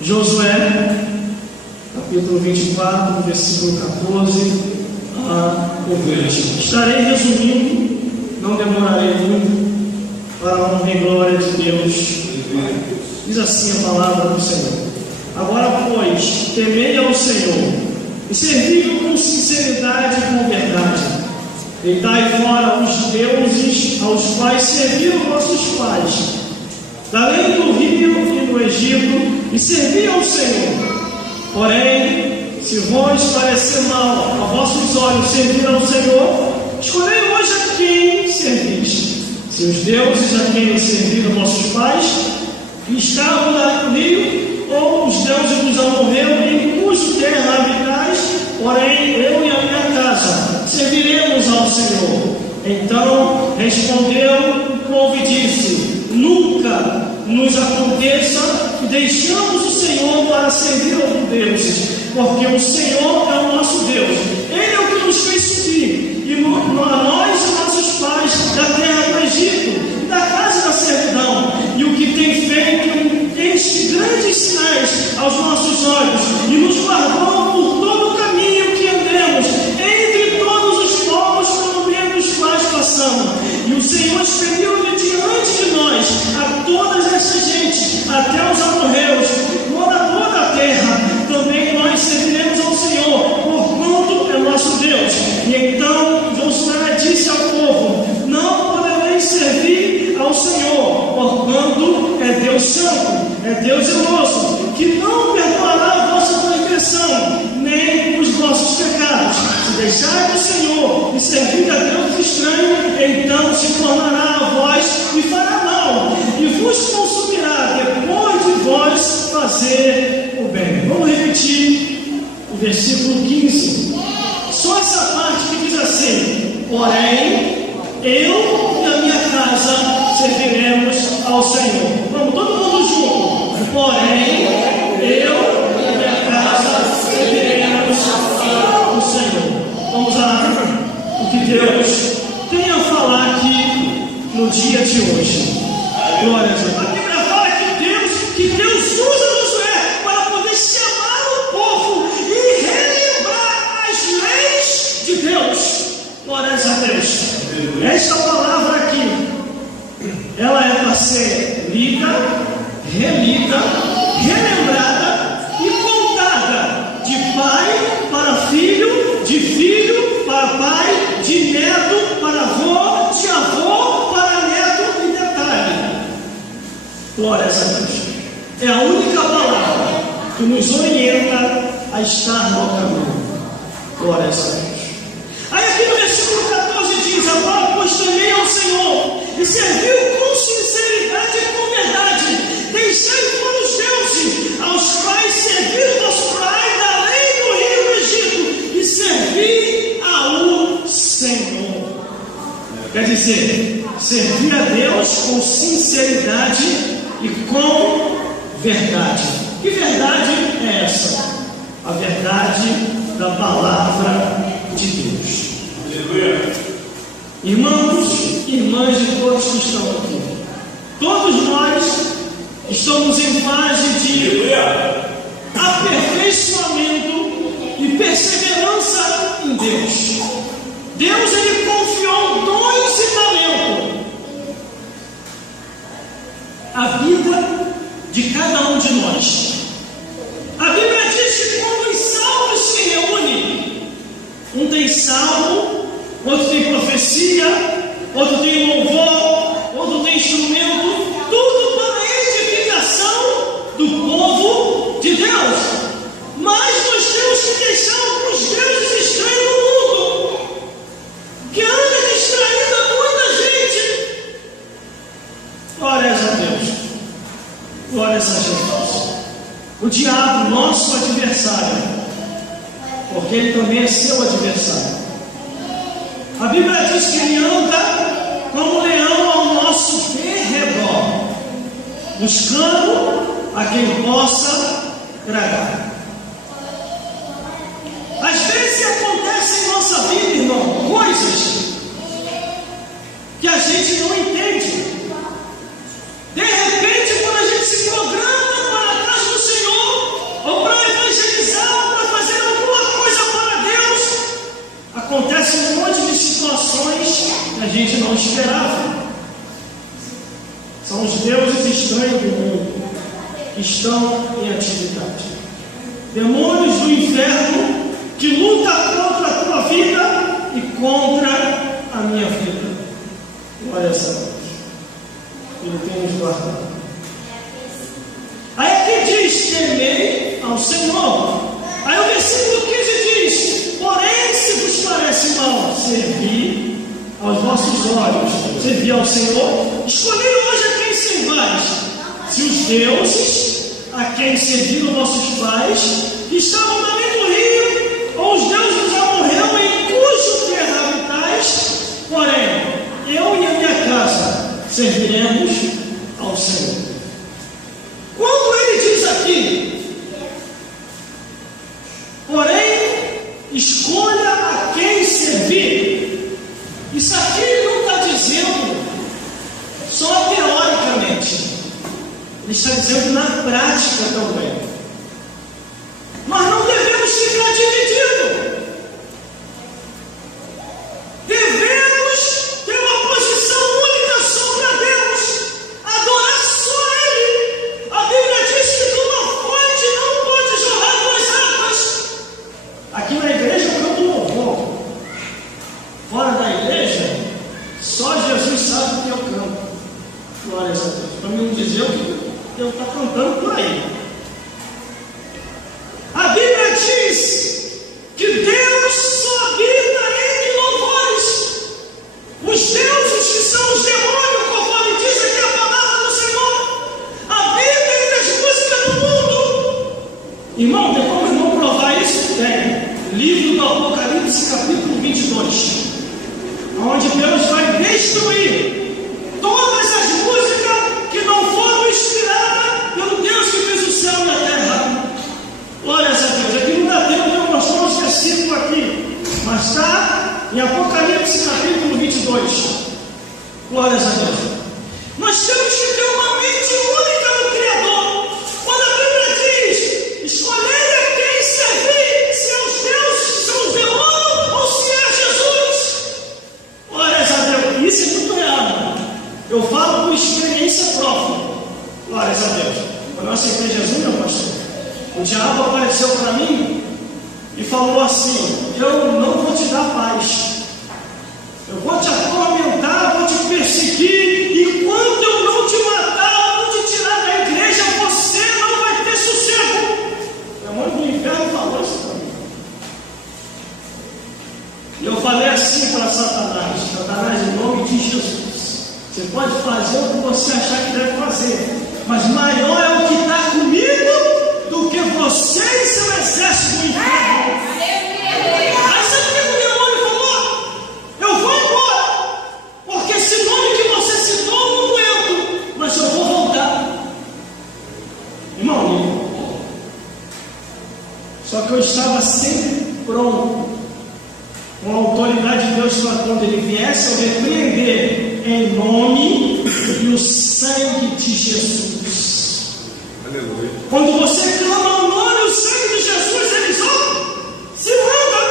Josué, capítulo 24, versículo 14 a 20. Estarei resumindo, não demorarei muito, para a honra e glória de Deus. Diz assim a palavra do Senhor: agora, pois, temei ao Senhor e servi-o com sinceridade e com verdade. Deitai fora os deuses aos quais serviram vossos pais, da além do rio e do Egito, e servi ao Senhor. Porém, se vos parecer mal a vossos olhos servir ao Senhor, escolhei hoje a quem servis: se os deuses a quem serviram vossos pais, que estavam no rio, ou os deuses dos amorreus, em cuja terra habitais. Porém, eu e a minha casa serviremos ao Senhor. Então respondeu o povo e disse: nunca nos aconteça que deixamos o Senhor para servir a outros deuses, porque o Senhor é o nosso Deus. Ele é o que nos fez subir, e nós e nossos pais, da terra do Egito, da casa da servidão, e o que tem feito estes grandes sinais aos nossos olhos, e nos guardou por todo o caminho que andemos, entre todos os povos pelo meio dos quais passamos. E o Senhor expeliu de diante de nós a todas essas gentes, até os amorreus, morador da terra. Também nós serviremos ao Senhor, porquanto é nosso Deus. E então Josué disse ao povo: não podereis servir ao Senhor, porquanto é Deus santo, é Deus zeloso, que não perdoará a vossa transgressão, nem os vossos pecados. Se deixar o Senhor e servir a Deus estranho, então se tornará a vós e fará mal, e vos consumirá depois de vós fazer o bem. Vamos repetir o versículo 15. Só essa parte que diz assim: porém, eu e a minha casa serviremos ao Senhor. Vamos, todo mundo junto. Porém, eu e a minha casa serviremos ao Senhor. Vamos lá. O que Deus tem a falar aqui no dia de hoje. Glória a Deus. A Bíblia fala que Deus usa Josué para poder chamar o povo e relembrar as leis de Deus. Glória a Deus. Esta palavra aqui, ela é para ser lida, relida, relembrada e contada de pai para filho, de filho para pai, de neto para avô, de avô para neto e detalhe. Glória a Deus. É a única palavra que nos orienta a estar no caminho. Glória a Deus. Aí aqui no versículo 14 diz: agora, pois, temei ao Senhor e serviu com sinceridade e com verdade. Deixai fora os deuses aos quais serviram vosso pai da lei do rio do Egito, e servi ao Senhor. Quer dizer, servir a Deus com sinceridade e com verdade. Que verdade é essa? A verdade da palavra de Deus. Irmãos e irmãs de todos que estão aqui, todos nós estamos em fase de aperfeiçoamento e perseverança em Deus. Deus, Ele confiou dons e talento à vida de cada um de nós. A Bíblia diz que quando os salmos se reúnem, um tem salmo, outro tem profecia, outro tem louvor, outro tem instrumento, tudo para a edificação do povo de Deus. Mas nós temos que deixar os deuses estranhos no mundo, que anda distraindo muita gente. Glórias a Deus. Glórias a Jesus. O diabo, nosso adversário, porque ele também é seu adversário. A Bíblia diz que ele anda como um leão ao nosso derredor, buscando a quem possa tragar. Às vezes acontece em nossa vida, irmão, coisas que a gente não entende. De repente, quando a gente se programa para a casa do Senhor, esperava. São os deuses estranhos do mundo que estão em atividade. Demônios do inferno que lutam contra a tua vida e contra a minha vida. Glória a Deus. Ele tem nos guardado. Aí aqui diz: temei ao Senhor. Aí o versículo 15 diz: porém, se vos parece mal servir aos vossos olhos, servir ao Senhor, escolhei hoje a quem servais. Se os deuses a quem serviram nossos pais, que estavam além do rio, ou os deuses dos amorreus em cujo terra habitais, porém, eu e a minha casa serviremos ao Senhor. Quando ele diz aqui, porém, escolha a quem servir, isso aqui ele não está dizendo só teoricamente, ele está dizendo na prática também. Nós não devemos ficar divididos. Devemos ter uma posição única só para Deus, adorar só Ele. A Bíblia diz que de uma fonte não pode jorrar duas águas. Aqui na igreja eu canto louvor. Fora da igreja, só Jesus sabe o que eu canto. Glórias a Deus. Para mim não dizer o que eu estou cantando por aí. A Bíblia diz que Deus só habita entre louvores. Os deuses que são os demônios, conforme diz aqui a palavra do Senhor, habitam entre as músicas do mundo. Irmão, tem como irmão provar isso? Tem. Livro do Apocalipse, capítulo 22, onde Deus vai destruir todas as músicas que não foram inspiradas pelo Deus que fez o céu e a terra. Glórias a Deus. Aqui não dá tempo de eu mostrar os versículos aqui, mas está em Apocalipse capítulo 22. Glórias a Deus. Nós temos que ter uma mente única no Criador. Quando a Bíblia diz: escolhei a quem servir, se é os deuses, são os demônios ou se é Jesus. Glórias a Deus. Isso é muito real. Eu falo com experiência própria. Glórias a Deus. A nossa igreja azul, meu pastor, o diabo apareceu para mim e falou assim: eu não vou te dar paz, eu vou te atormentar, vou te perseguir, e quando eu não te matar, eu vou te tirar da igreja, você não vai ter sossego. O demônio do inferno falou isso para mim. E eu falei assim para Satanás: Satanás, em nome de Jesus, você pode fazer o que você achar que deve fazer, mas maior é o que está comigo do que você e seu exército do inferno. Aí sabe o que o demônio falou? Eu vou embora, porque esse nome que você citou eu não aguento, mas eu vou voltar. Irmão, só que eu estava sempre pronto, com a autoridade de Deus, para quando ele viesse, eu repreender em nome e o sangue de Jesus. Aleluia. Quando você clama o nome e o sangue de Jesus, ele só se manda.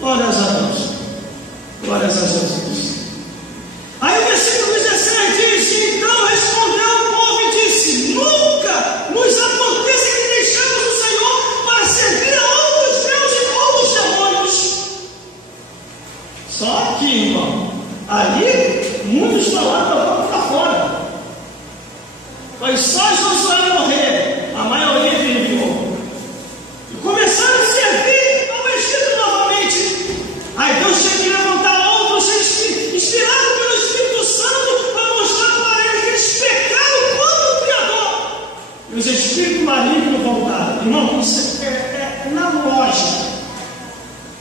Glórias a Deus. Glórias a Jesus. Aí o versículo 16 diz: então respondeu o povo e disse: nunca nos aconteça que deixamos o Senhor para servir a outros deuses ou outros demônios. Só que, irmão, ali muitos falaram: vamos para fora. Mas só Josué morrer, a maioria viveu. E começaram a servir ao Egito novamente. Aí Deus tinha que levantar outros inspirados pelo Espírito Santo para mostrar para eles que eles pecaram contra o Criador. E os espíritos malignos voltaram. Irmão, isso é na lógica.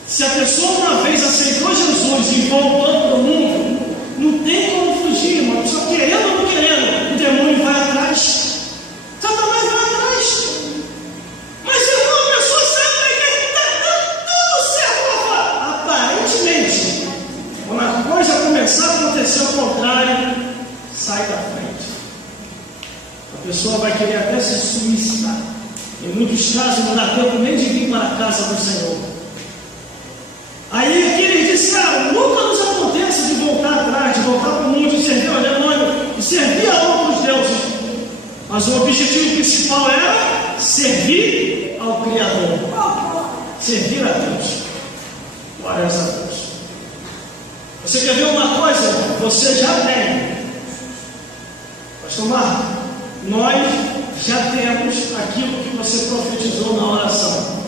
Se a pessoa uma vez aceitou Jesus e voltou para o mundo, não tem como fugir, irmão. Só querendo ou não querendo, o demônio vai atrás. Satanás vai atrás. Mas irmão, a pessoa sai da igreja e está dando tudo certo. Aparentemente, quando a coisa começar a acontecer ao contrário, sai da frente. A pessoa vai querer até se suicidar. Em muitos casos não dá tempo nem de vir para a casa do Senhor. Aí aqui ele disse: nunca nos acontece Mas o objetivo principal era servir ao Criador. Servir a Deus. Glórias a Deus. Você quer ver uma coisa? Você já tem. Pastor Marco, nós já temos aquilo que você profetizou na oração: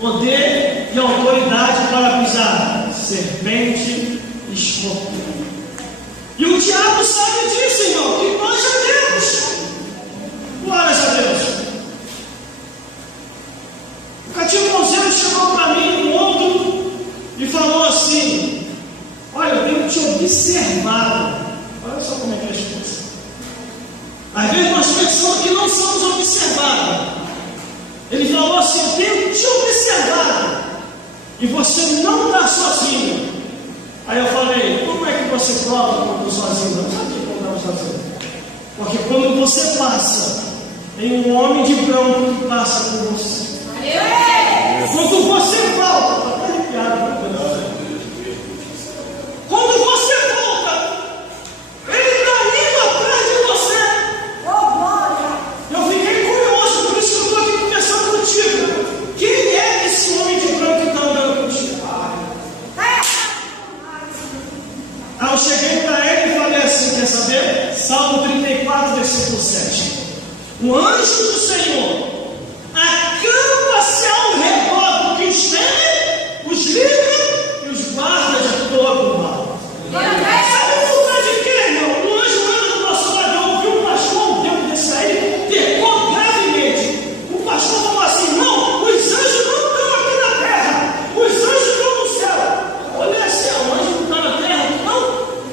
poder e autoridade para pisar serpente e escorpião. E o diabo sabe disso, irmão, que nós já temos. Glórias a Deus. O cativo Conselho chegou para mim um outro e falou assim: olha, eu tenho te observado. Olha só como é que é a coisas. Às vezes nós pensamos que não somos observados. Ele falou assim: eu tenho te observado e você não está sozinho. Aí eu falei: como é que você prova que eu estou sozinho? Não sabia que eu estava sozinho. Porque quando você passa, tem um homem de branco que passa por você. Quando você volta, está arrepiado. Quando você volta, ele está indo atrás de você. Eu fiquei curioso, por isso que eu estou aqui conversando contigo. Quem é esse homem de branco que está andando contigo? Aí eu cheguei para ele e falei assim: quer saber? Salmo 34, versículo 7. O anjo do Senhor acampa-se ao redor do que os teme, os livra e os guarda de todo o mal. Sabe por causa de quê, irmão? O anjo anda do nosso lado. Eu ouvi um pastor um tempo desse aí, pecou gravemente. O pastor falou assim: não, os anjos não estão aqui na terra, os anjos estão no céu. Olha assim, o anjo não está na terra, não.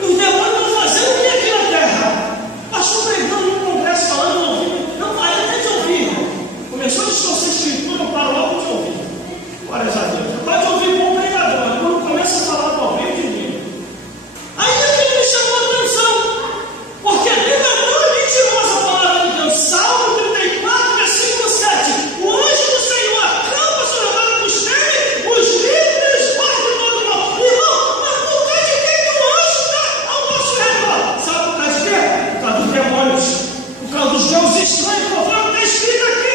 Os demônios estão fazendo o que aqui na terra? Pastor pregando no congresso, falando, não ouvi. Não vai até te ouvir, irmão. Começou a distorcer a escritura, eu paro logo de ouvir. Glórias a Deus. Pode ouvir bom pregador, mas quando começa a falar para ouvir, de mim. Aí aquilo me chamou a atenção, porque a Bíblia não é mentirosa, a palavra de Deus. Salmo 34, versículo 7. O anjo do Senhor acampa sobre o lado dos teme, os livra e os guarda de todo mal. Irmão, mas por causa de quem que o anjo está ao nosso redor? Sabe por causa de quê? Por causa dos demônios, por causa dos deuses estranhos, conforme está escrito aqui.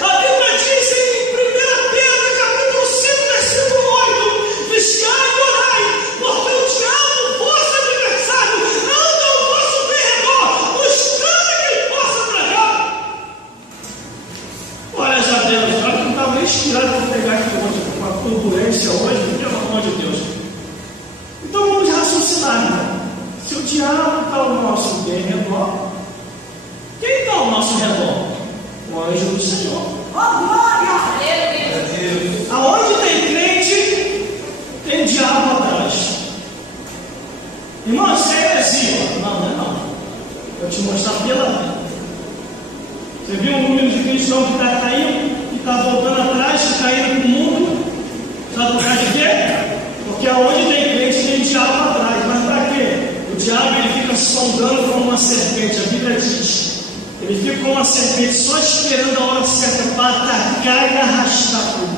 A Bíblia diz em 1 Pedro, capítulo 5, versículo 8: vigiai e orai, porque o diabo, vosso adversário, anda ao vosso derredor, buscando quem possa tragar. Glórias a Deus. Olha que não estava nem inspirado para pegar aqui hoje, com uma turbulência hoje, pelo amor de Deus. Então vamos raciocinar, irmão. Se o diabo está ao nosso derredor, quem está ao nosso redor? O anjo do Senhor. Aonde tem crente, tem diabo atrás. Irmão, isso é heresia. Não, não é não. Vou te mostrar pela Bíblia. Você viu o número de cristãos que está caindo, que está voltando atrás, que está indo para o mundo? Sabe por causa de quê? Porque aonde tem crente, tem diabo atrás. Mas para quê? O diabo ele fica sondando como uma serpente. A Bíblia diz: ele fica como uma serpente, só esperando a hora certa para atacar e arrastar para o